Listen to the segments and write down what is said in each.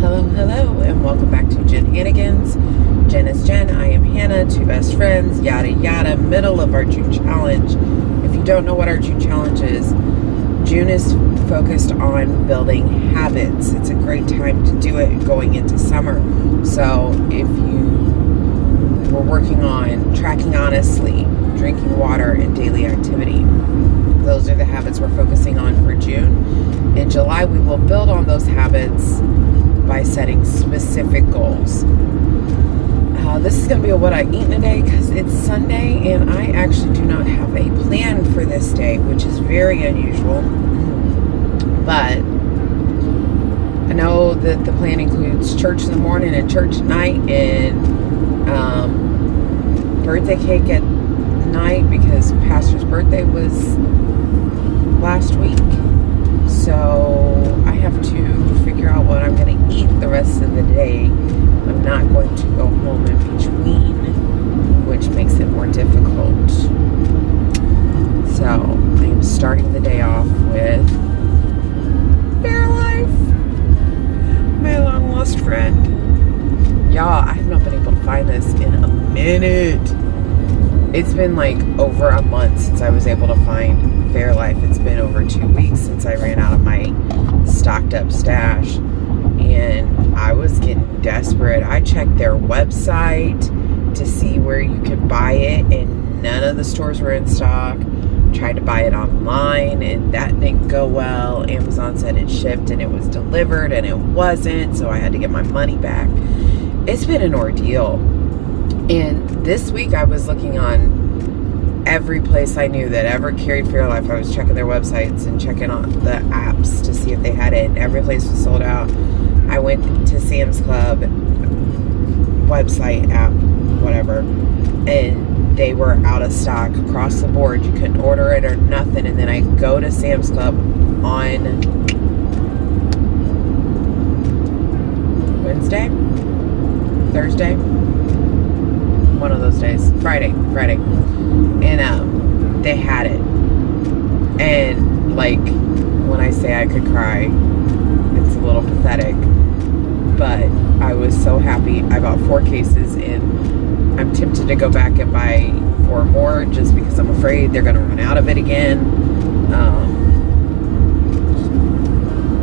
Hello, and welcome back to Jen Hannigan's. Jen is Jen, I am Hannah, two best friends, yada yada, middle of our June challenge. If you don't know what our June challenge is, June is focused on building habits. It's a great time to do it going into summer. So if you were working on tracking honestly, drinking water, and daily activity, those are the habits we're focusing on for June. In July, we will build on those habits by setting specific goals. This is going to be a what I eat in a day because it's Sunday and I actually do not have a plan for this day, which is very unusual. But I know that the plan includes church in the morning and church at night and birthday cake at night because Pastor's birthday was last week. So I have to figure out what I'm going to eat the rest of the day. I'm not going to go home in between, which makes it more difficult. So I am starting the day off with Fairlife, my long lost friend. Y'all, I have not been able to find this in a minute. It's been like over a month since I was able to find Fairlife. It's been over 2 weeks since I ran out of my stocked up stash and I was getting desperate. I checked their website to see where you could buy it and none of the stores were in stock. Tried to buy it online and that didn't go well. Amazon said it shipped and it was delivered and it wasn't, so I had to get my money back. It's been an ordeal. And this week I was looking on every place I knew that ever carried Fairlife. I was checking their websites and checking on the apps to see if they had it. Every place was sold out. I went to Sam's Club website, app, whatever, and they were out of stock across the board. You couldn't order it or nothing. And then I go to Sam's Club on Wednesday, Thursday, one of those days, Friday, and they had it, and like when I say I could cry, it's a little pathetic, but I was so happy. I bought 4 cases and I'm tempted to go back and buy 4 more just because I'm afraid they're gonna run out of it again,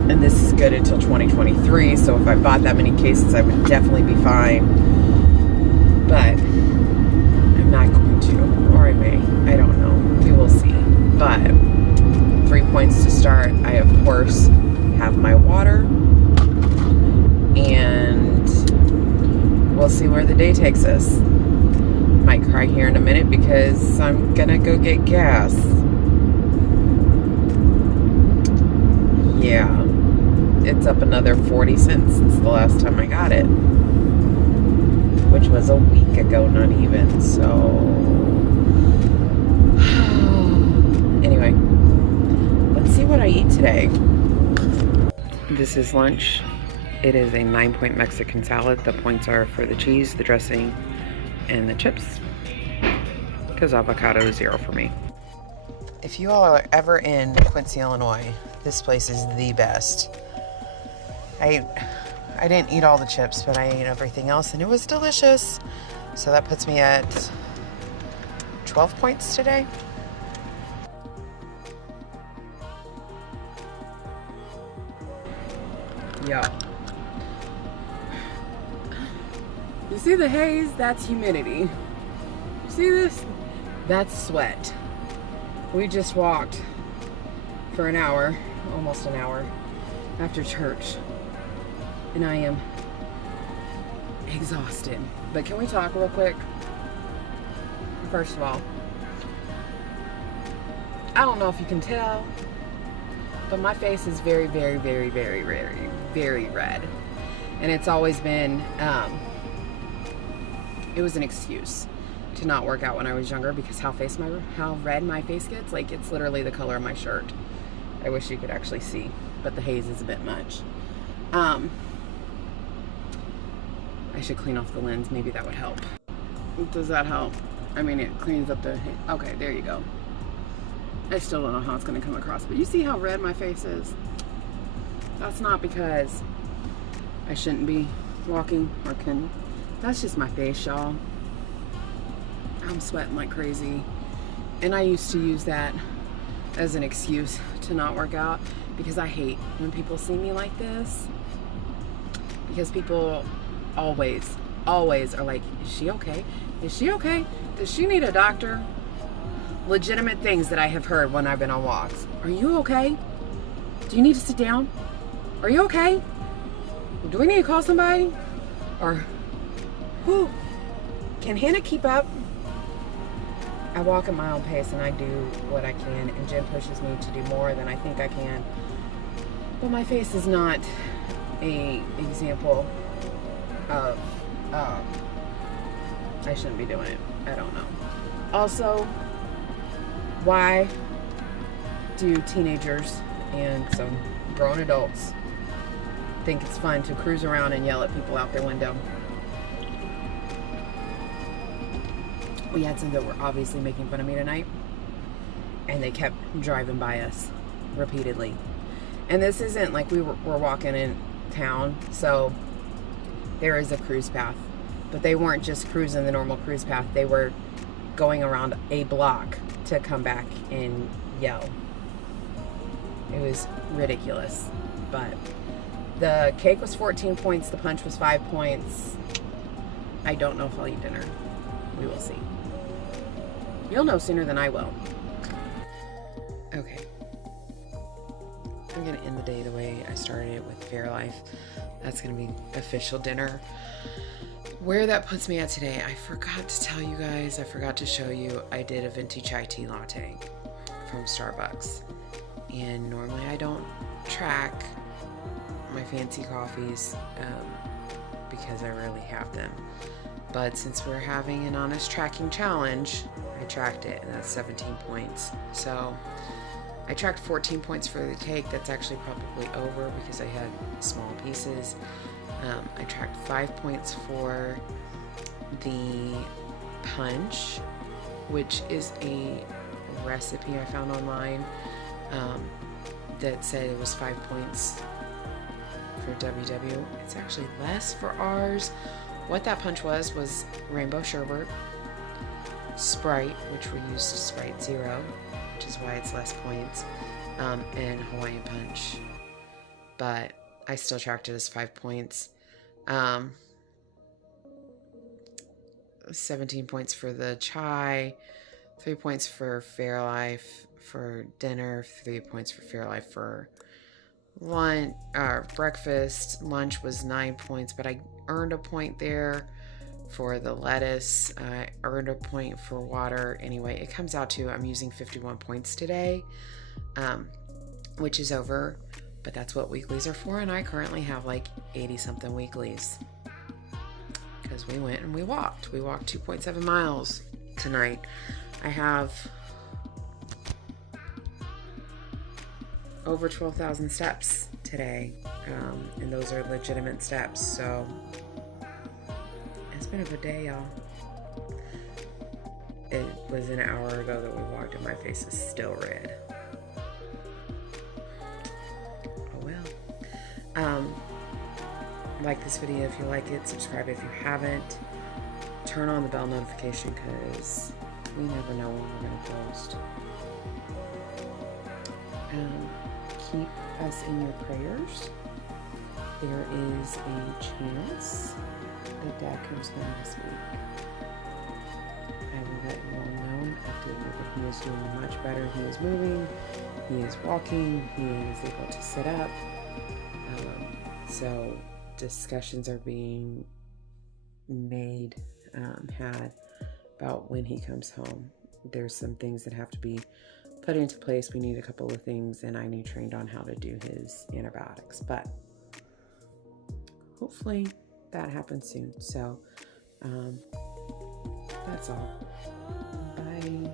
and this is good until 2023, so if I bought that many cases I would definitely be fine, but I'm not going to, or I may, I don't know, we will see. But 3 points to start. I of course have my water and we'll see where the day takes us. Might cry here in a minute because I'm gonna go get gas. Yeah, it's up another 40 cents since the last time I got it, which was a week ago, not even, so anyway, let's see what I eat today. This is lunch. It is a 9-point Mexican salad. The points are for the cheese, the dressing, and the chips, because avocado is 0 for me. If you all are ever in Quincy, Illinois, this place is the best. I didn't eat all the chips, but I ate everything else, and it was delicious. So that puts me at 12 points today. Yeah. You see the haze? That's humidity. You see this? That's sweat. We just walked for an hour, almost an hour, after church. And I am exhausted. But can we talk real quick? First of all, I don't know if you can tell, but my face is very, very, very, very, very, very red. And it's always been, it was an excuse to not work out when I was younger because how red my face gets. Like, it's literally the color of my shirt. I wish you could actually see, but the haze is a bit much. I should clean off the lens. Maybe that would help. Does that help? I mean, it cleans up the... Okay, there you go. I still don't know how it's going to come across, but you see how red my face is? That's not because I shouldn't be walking or can. That's just my face, y'all. I'm sweating like crazy. And I used to use that as an excuse to not work out because I hate when people see me like this. Because people always are like, is she okay? Is she okay? Does she need a doctor? Legitimate things that I have heard when I've been on walks. Are you okay? Do you need to sit down? Are you okay? Do we need to call somebody? Or, who? Can Hannah keep up? I walk at my own pace and I do what I can, and Jen pushes me to do more than I think I can. But my face is not a example of, I shouldn't be doing it. I don't know. Also, why do teenagers and some grown adults think it's fun to cruise around and yell at people out their window? We had some that were obviously making fun of me tonight, and they kept driving by us repeatedly. And this isn't like we're walking in town, so there is a cruise path, but they weren't just cruising the normal cruise path. They were going around a block to come back and yell. It was ridiculous. But the cake was 14 points, the punch was 5 points. I don't know if I'll eat dinner. We will see. You'll know sooner than I will. Okay. I'm gonna end the day the way I started it with Fairlife. That's gonna be official dinner. Where that puts me at today, I forgot to tell you guys, I forgot to show you, I did a venti chai tea latte from Starbucks. And normally I don't track my fancy coffees because I rarely have them. But since we're having an honest tracking challenge, I tracked it, and that's 17 points. So I tracked 14 points for the cake. That's actually probably over because I had small pieces. I tracked 5 points for the punch, which is a recipe I found online that said it was 5 points for WW. It's actually less for ours. What that punch was rainbow sherbet, Sprite, which we used Sprite 0, which is why it's less points, and Hawaiian punch. But I still tracked it as 5 points. 17 points for the chai, 3 points for Fairlife for dinner, 3 points for Fairlife for lunch, breakfast. Lunch was 9 points, but I earned a point there for the lettuce. I earned a point for water. Anyway, it comes out to I'm using 51 points today, which is over, but that's what weeklies are for, and I currently have like 80 something weeklies because we went and we walked 2.7 miles tonight. I have over 12,000 steps today, and those are legitimate steps. So it's been a good day, y'all. It was an hour ago that we walked and my face is still red. Oh well. Like this video if you like it, subscribe if you haven't, turn on the bell notification because we never know when we're going to post. Keep us in your prayers. There is a chance that Dad comes home this week. I will let you all know after that he is doing much better. He is moving, he is walking, he is able to sit up. So discussions are being had about when he comes home. There's some things that have to be put into place. We need a couple of things, and I need trained on how to do his antibiotics, but hopefully that happens soon. So that's all. Bye.